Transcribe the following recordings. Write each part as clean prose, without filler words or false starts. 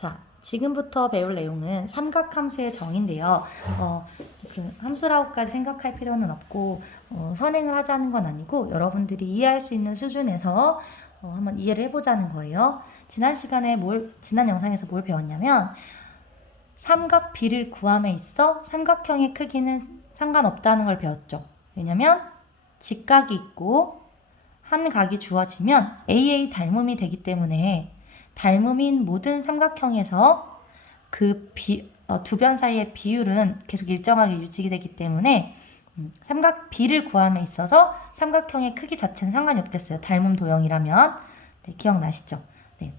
자, 지금부터 배울 내용은 삼각함수의 정의인데요. 그 함수라고까지 생각할 필요는 없고 선행을 하자는 건 아니고 여러분들이 이해할 수 있는 수준에서 한번 이해를 해보자는 거예요. 지난 영상에서 뭘 배웠냐면 삼각 B를 구함에 있어 삼각형의 크기는 상관없다는 걸 배웠죠. 왜냐면 직각이 있고 한 각이 주어지면 AA 닮음이 되기 때문에 닮음인 모든 삼각형에서 그 두 변 사이의 비율은 계속 일정하게 유지되기 때문에 삼각 B를 구함에 있어서 삼각형의 크기 자체는 상관이 없댔어요. 닮음 도형이라면. 네, 기억나시죠? 네.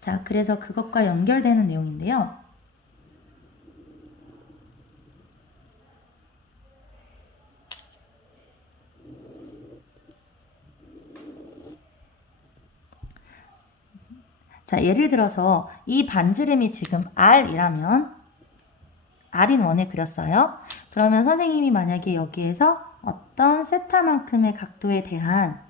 자, 그래서 그것과 연결되는 내용인데요. 자, 예를 들어서 이 반지름이 지금 R이라면 R인 원을 그렸어요. 그러면 선생님이 만약에 여기에서 어떤 세타만큼의 각도에 대한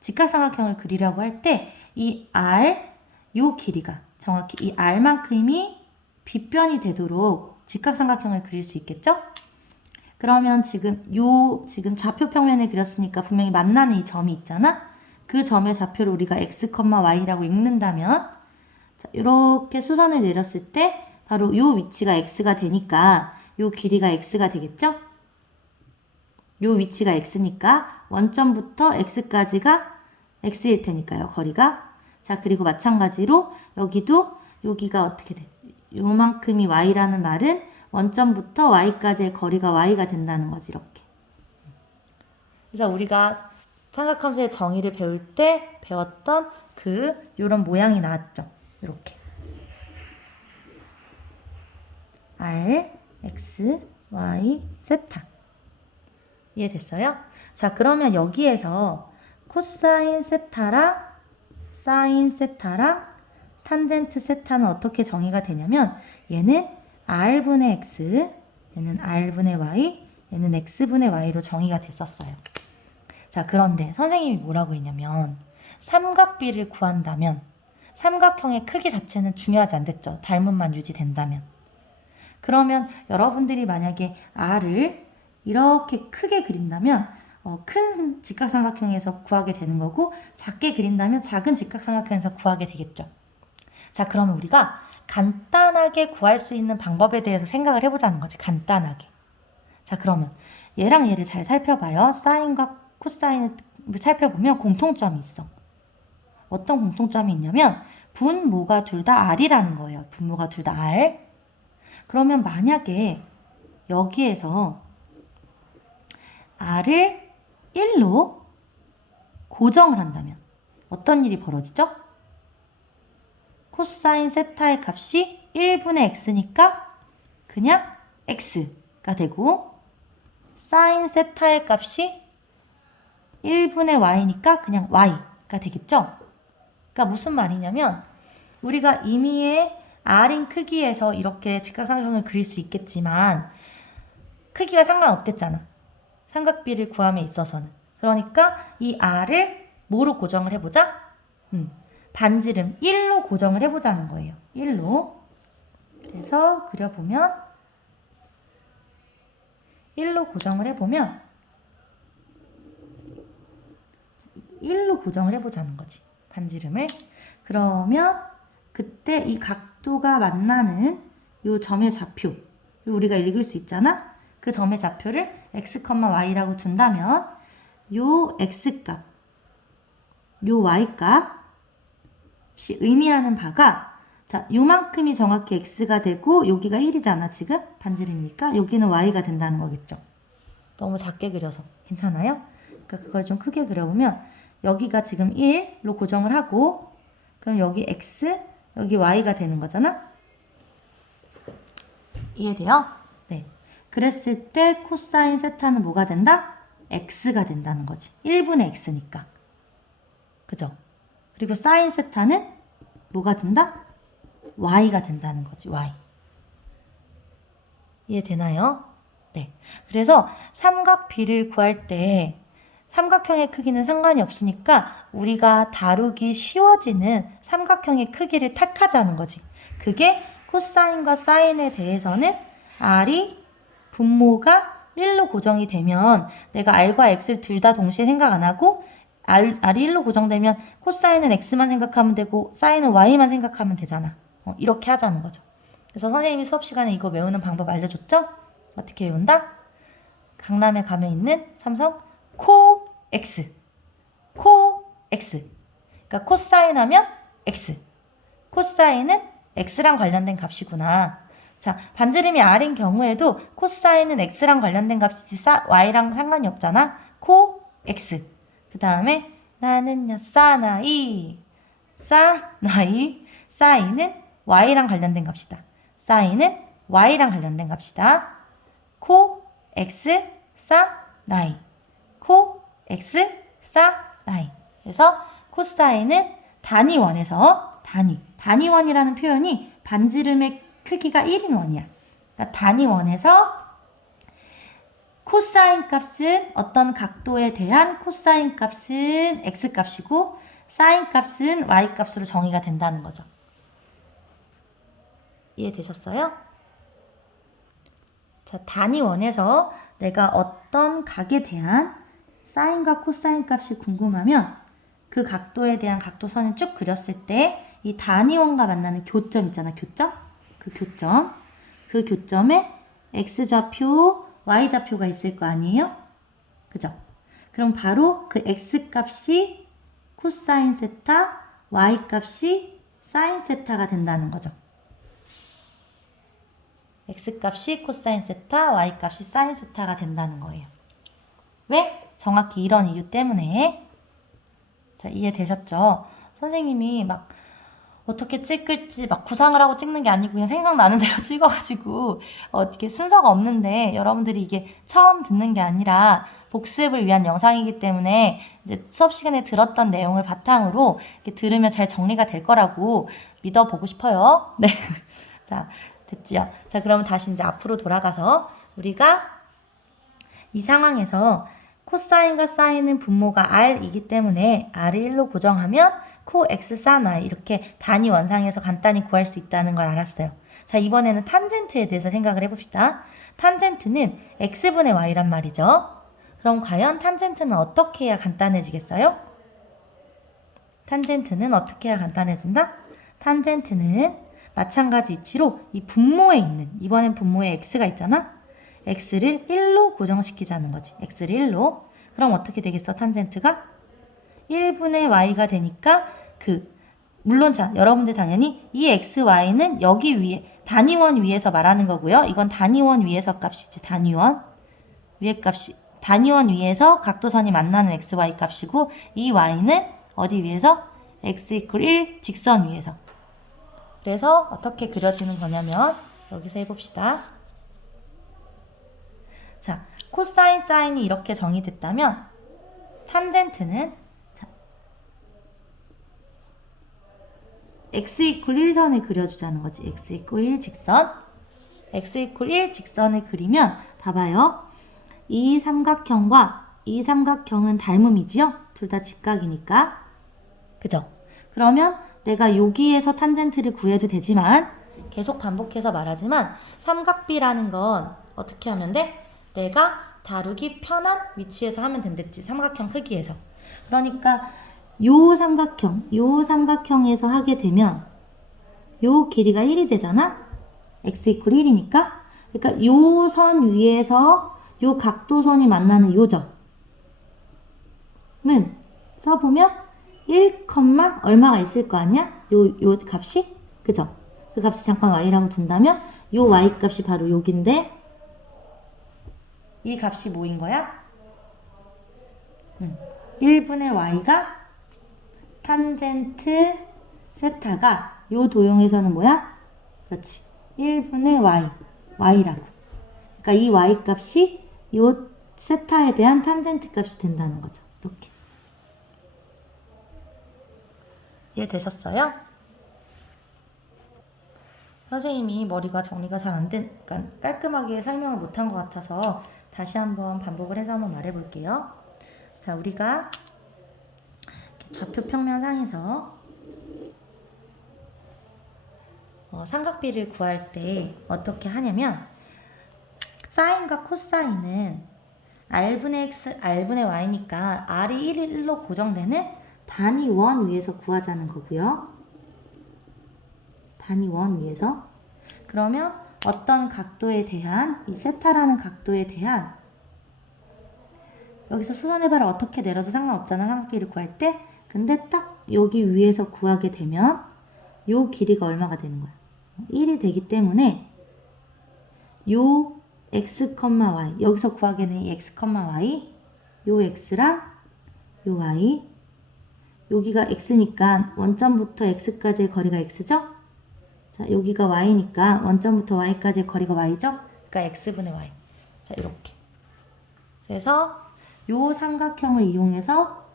직각삼각형을 그리려고 할 때 이 R, 요 길이가 정확히 이 R만큼이 빗변이 되도록 직각삼각형을 그릴 수 있겠죠? 그러면 지금 좌표 평면을 그렸으니까 분명히 만나는 이 점이 있잖아? 그 점의 좌표를 우리가 x, y라고 읽는다면 자, 이렇게 수선을 내렸을 때 바로 요 위치가 x가 되니까 요 길이가 x가 되겠죠? 요 위치가 x니까 원점부터 x까지가 x일 테니까요, 거리가. 자, 그리고 마찬가지로 여기가 어떻게 돼? 요만큼이 y라는 말은 원점부터 y까지의 거리가 y가 된다는 거지, 이렇게. 그래서 우리가 삼각함수의 정의를 배울 때 배웠던 요런 모양이 나왔죠. 이렇게. R, X, Y, 세타. 이해됐어요? 자, 그러면 여기에서 코사인 세타랑 사인 세타랑 탄젠트 세타는 어떻게 정의가 되냐면 얘는 R분의 X, 얘는 R분의 Y, 얘는 X분의 Y로 정의가 됐었어요. 자, 그런데 선생님이 뭐라고 했냐면 삼각비를 구한다면 삼각형의 크기 자체는 중요하지 않겠죠. 닮음만 유지된다면. 그러면 여러분들이 만약에 R을 이렇게 크게 그린다면 큰 직각삼각형에서 구하게 되는 거고 작게 그린다면 작은 직각삼각형에서 구하게 되겠죠. 자, 그러면 우리가 간단하게 구할 수 있는 방법에 대해서 생각을 해보자는 거지. 간단하게. 자, 그러면 얘랑 얘를 잘 살펴봐요. 사인과 코사인을 살펴보면 공통점이 있어. 어떤 공통점이 있냐면 분모가 둘 다 R이라는 거예요. 분모가 둘 다 R. 그러면 만약에 여기에서 R을 1로 고정을 한다면 어떤 일이 벌어지죠? 코사인 세타의 값이 1분의 x니까 그냥 x가 되고 사인 세타의 값이 1분의 y니까 그냥 y가 되겠죠? 그러니까 무슨 말이냐면 우리가 임의의 R인 크기에서 이렇게 직각삼각형을 그릴 수 있겠지만 크기가 상관없댔잖아. 삼각비를 구함에 있어서는. 그러니까 이 R을 뭐로 고정을 해보자? 반지름 1로 고정을 해보자는 거예요. 1로. 그래서 그려보면 1로 고정을 해보면 1로 고정을 해보자는 거지. 반지름을. 그러면 그때 이 각도가 만나는 요 점의 좌표 우리가 읽을 수 있잖아. 그 점의 좌표를 x, y라고 둔다면 요 x값, 요 y값이 의미하는 바가 자, 요만큼이 정확히 x가 되고 여기가 1이잖아, 지금. 반지름이니까 여기는 y가 된다는 거겠죠. 너무 작게 그려서 괜찮아요? 그러니까 그걸 좀 크게 그려보면 여기가 지금 1로 고정을 하고 그럼 여기 x, 여기 y가 되는 거잖아? 이해돼요? 네. 그랬을 때 코사인 세타는 뭐가 된다? x가 된다는 거지. 1분의 x니까. 그죠? 그리고 사인 세타는 뭐가 된다? y가 된다는 거지. y. 이해되나요? 네. 그래서 삼각 B를 구할 때 삼각형의 크기는 상관이 없으니까 우리가 다루기 쉬워지는 삼각형의 크기를 택하자는 거지. 그게 코사인과 사인에 대해서는 R이 분모가 1로 고정이 되면 내가 R과 X를 둘 다 동시에 생각 안 하고 R이 1로 고정되면 코사인은 X만 생각하면 되고 사인은 Y만 생각하면 되잖아. 이렇게 하자는 거죠. 그래서 선생님이 수업 시간에 이거 외우는 방법 알려줬죠? 어떻게 외운다? 강남에 가면 있는 삼성 코 X. 코 X. 그러니까 코사인 하면 X. 코사인은 X랑 관련된 값이구나. 자, 반지름이 R인 경우에도 코사인은 X랑 관련된 값이지 Y랑 상관이 없잖아. 코 X. 그 다음에 나는요 사나이. 사나이. 사인은 Y랑 관련된 값이다. 사인은 Y랑 관련된 값이다. 코 X 사나이. 코 X 사나이. 그래서 코사인은 단위원에서 단위원이라는 표현이 반지름의 크기가 1인 원이야. 그러니까 단위원에서 코사인 값은 어떤 각도에 대한 코사인 값은 X 값이고 사인 값은 Y 값으로 정의가 된다는 거죠. 이해되셨어요? 자, 단위원에서 내가 어떤 각에 대한 사인과 코사인 값이 궁금하면 그 각도에 대한 각도선을 쭉 그렸을 때 이 단위원과 만나는 교점 있잖아, 교점? 그 교점에 X좌표, Y좌표가 있을 거 아니에요? 그죠? 그럼 바로 그 X값이 코사인 세타, Y값이 사인 세타가 된다는 거죠. X값이 코사인 세타, Y값이 사인 세타가 된다는 거예요. 왜? 정확히 이런 이유 때문에. 자, 이해되셨죠? 선생님이 막 어떻게 찍을지 막 구상을 하고 찍는 게 아니고 그냥 생각나는 대로 찍어가지고 어떻게 순서가 없는데 여러분들이 이게 처음 듣는 게 아니라 복습을 위한 영상이기 때문에 이제 수업 시간에 들었던 내용을 바탕으로 이렇게 들으면 잘 정리가 될 거라고 믿어보고 싶어요. 네. 자, 됐지요? 자, 그러면 다시 이제 앞으로 돌아가서 우리가 이 상황에서 코사인과 사인은 분모가 R이기 때문에 R을 1로 고정하면 코 X 산 Y 이렇게 단위 원상에서 간단히 구할 수 있다는 걸 알았어요. 자, 이번에는 탄젠트에 대해서 생각을 해봅시다. 탄젠트는 X분의 Y란 말이죠. 그럼 과연 탄젠트는 어떻게 해야 간단해지겠어요? 탄젠트는 어떻게 해야 간단해진다? 탄젠트는 마찬가지 이치로 이 분모에 있는, 이번엔 분모에 X가 있잖아? X를 1로 고정시키자는 거지. X를 1로. 그럼 어떻게 되겠어, 탄젠트가? 1분의 Y가 되니까 물론 자, 여러분들 당연히 이 X, Y는 여기 위에, 단위원 위에서 말하는 거고요. 이건 단위원 위에서 값이지, 단위원. 위에 값이, 단위원 위에서 각도선이 만나는 X, Y 값이고, 이 Y는 어디 위에서? X 이퀄 1 직선 위에서. 그래서 어떻게 그려지는 거냐면, 여기서 해봅시다. 자, 코사인, 사인이 이렇게 정의됐다면 탄젠트는 x 이퀄 1선을 그려주자는 거지. x 이퀄 1 직선. x 이퀄 1 직선을 그리면 봐봐요. 이 삼각형과 이 삼각형은 닮음이지요? 둘 다 직각이니까. 그죠? 그러면 내가 여기에서 탄젠트를 구해도 되지만 계속 반복해서 말하지만 삼각비라는 건 어떻게 하면 돼? 내가 다루기 편한 위치에서 하면 된댔지. 삼각형 크기에서. 그러니까 요 삼각형에서 하게 되면 요 길이가 1이 되잖아? x 이퀄 1이니까. 그러니까 요 선 위에서 요 각도선이 만나는 요 점은 써보면 1, 얼마가 있을 거 아니야? 요 값이? 그죠? 그 값이 잠깐 y라고 둔다면 요 y 값이 바로 여긴데 이 값이 뭐인 거야? 1분의 y가 탄젠트 세타가 요 도형에서는 뭐야? 그렇지. 1분의 y라고. 그러니까 이 y 값이 요 세타에 대한 탄젠트 값이 된다는 거죠. 이렇게. 이해되셨어요? 선생님이 머리가 정리가 잘 안 된, 그러니까 깔끔하게 설명을 못한 것 같아서 다시 한번 반복을 해서 한번 말해볼게요. 자, 우리가 좌표 평면상에서 삼각비를 구할 때 어떻게 하냐면 사인과 코사인은 r분의 x, r분의 y니까 r이 1로 고정되는 단위 원 위에서 구하자는 거고요. 단위 원 위에서. 그러면 어떤 각도에 대한 이 세타라는 각도에 대한 여기서 수선해봐라 어떻게 내려도 상관없잖아 삼각비를 구할 때. 근데 딱 여기 위에서 구하게 되면 요 길이가 얼마가 되는 거야? 1이 되기 때문에 요 x, y 여기서 구하게 되는 이 x, y 요 x랑 요 y 여기가 x니까 원점부터 x까지의 거리가 x죠? 자, 여기가 y니까 원점부터 y까지의 거리가 y죠? 그러니까 x분의 y. 자, 이렇게. 그래서 요 삼각형을 이용해서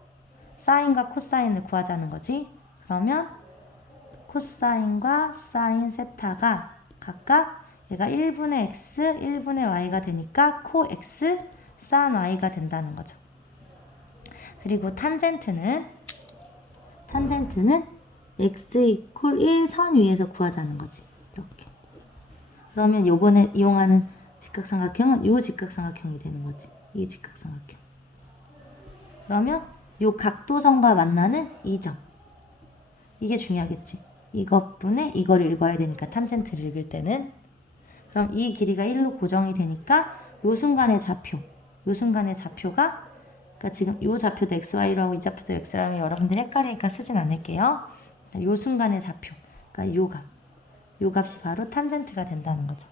사인과 코사인을 구하자는 거지. 그러면 코사인과 사인 세타가 각각 얘가 1분의 x, 1분의 y가 되니까 코 x, sin y가 된다는 거죠. 그리고 탄젠트는 x 이퀄 1 선 위에서 구하자는 거지. 이렇게. 그러면 요번에 이용하는 직각삼각형은 요 직각삼각형이 되는 거지. 이 직각삼각형. 그러면 요 각도선과 만나는 이 점. 이게 중요하겠지. 이것분의 이거를 읽어야 되니까 탄젠트를 읽을 때는. 그럼 이 길이가 1로 고정이 되니까 요 순간의 좌표. 요 순간의 좌표가 그러니까 지금 요 좌표도 xy로 하고 이 좌표도 x라면 여러분들이 헷갈리니까 쓰진 않을게요. 요 순간의 좌표. 그러니까 요 값이 바로 탄젠트가 된다는 거죠.